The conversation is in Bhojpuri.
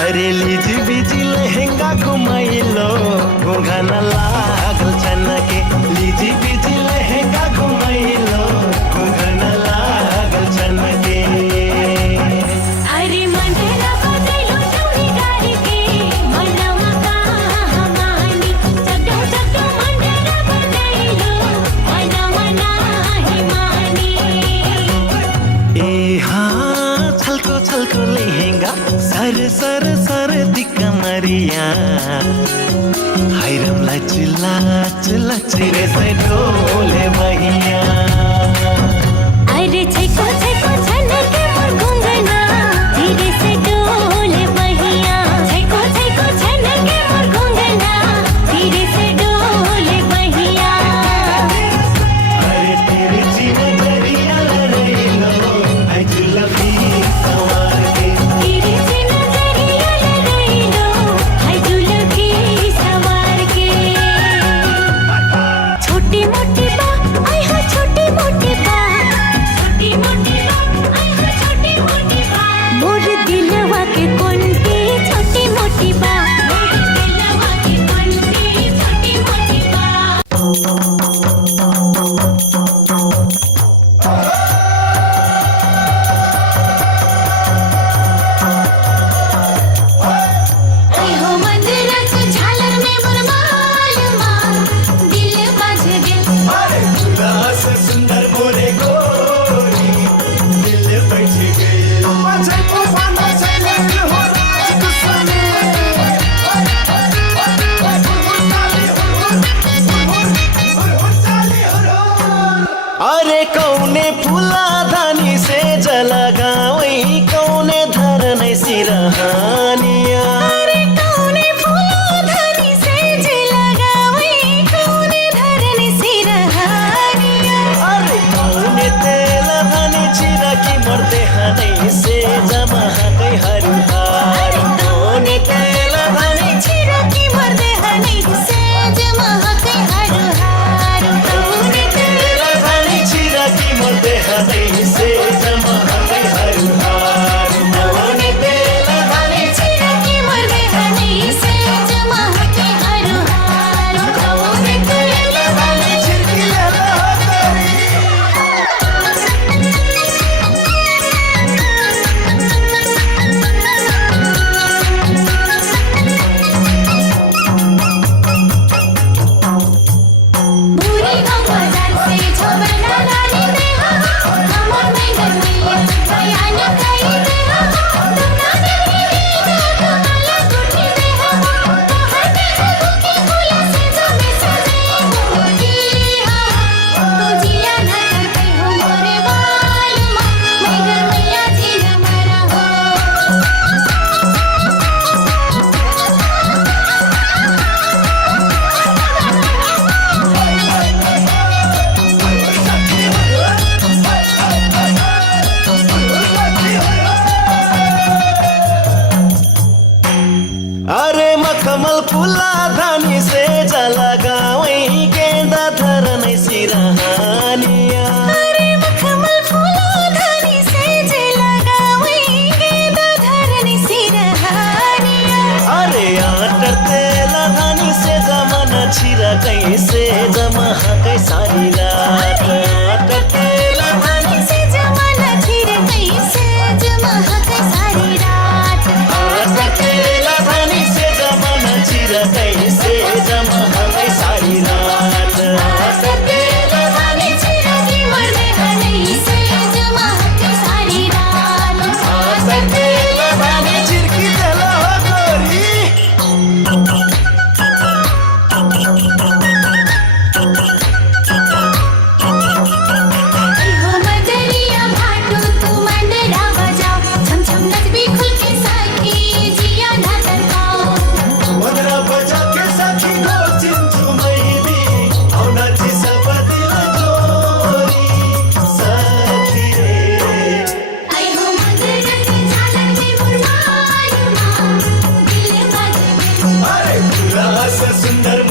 अरे लीजी बीजी लहंगा घुमाइलो घुंघाना लागल छनके लीजी बीजी लहंगा घुमाइलो घुंघाना लागल छनके अरे मंडला बदैलो चौरी गाड़ी के मनवा का हमानी चटो चटो मंडला बदैलो मनवा नाही मानी ए हाँ छलको छलको लहंगा सर सर सर दिक्क मरिया हायरम लच लच लच रे से डोले बहिया अरे छैको छैको छनके मोर घुंघना धीरे से डोले बहिया छैको छैको छनके मोर घुंघना धीरे से डोले बहिया अरे तेरे जीवन दरिया लड़ैलो आई जुलफी सवार के तेरे से नजरिया लड़ैलो हाय जुलफी सवार के छोटी मोटी बा आई हो छोटी मोटी बा छोटी मोटी बा आई हो छोटी मोटी बा मोर दिलवा के कोंटी छोटी मोटी बा मोर दिलवा के कोंटी छोटी मोटी बा हो मंदिरक झालर में मुरमाल माँ दिल बज गेल उदास सुंदर बोले गोरी दिल बैठ गए मुझे तूफान से दिल हो अरे कौने फूला धानी से जला गावई कौने धरने सिरहानिया अरे कौने फूलो धनी से जे लगावई कौने धरने सिरहानिया अरे कौने तेल धानी चिरा की मरते हने से जमा गई हरुहार कौने तेल धानी छिरा की मर्दे हनी से जमा के हर हार कौने तेल धानी चिरा की मरते हने से जमा गई हरुहार कौने तेल धानी छिरा की मर्दे हनी से जमा के हर हार कौने तेल धानी छिरकी लगा तेरी भूरी गाँव बाजार से झोबना लानी दे हमर में गरमैया बयान कई दे तुमना देवी रीता कमला टूटी दे तोहर के बुके फूला से जो में सजे मोती तू जिया न करते हो मोरे बाल मैं गरमैया जी हमारा हो अरे मखमल फूला धानी से जला गावई गेंदा धरन सिरहानिया अरे मखमल फूलो धनी से जे लगावई गेंदा धरनी सिरहानिया अरे आटर तेल धानी से जमाना छिरा कैसे जमा गई सारी रात आटर तेल धानी से जमाना छिर कैसे जमा के सारी रात आटर तेल धानी से जमाना छिरा कैसे जमा गई सारी रात आटर तेल धानी छिर की मर्दे हनी से जमा के सारी रात आटर तेल धानी छिरकी जला गोरी हो मदरिया भाटो तू मंडरा बजाओ छम छम नचबी खुल के साकी जिया ना तड़पाओ मदरा बजा के साथी हो चिंचू मई भी औ नाची सब दिल जोरी साथी रे आई हो मंदिर के झालर में मुरमाल माँ दिल बज गेल अरे पूरा से सुंदर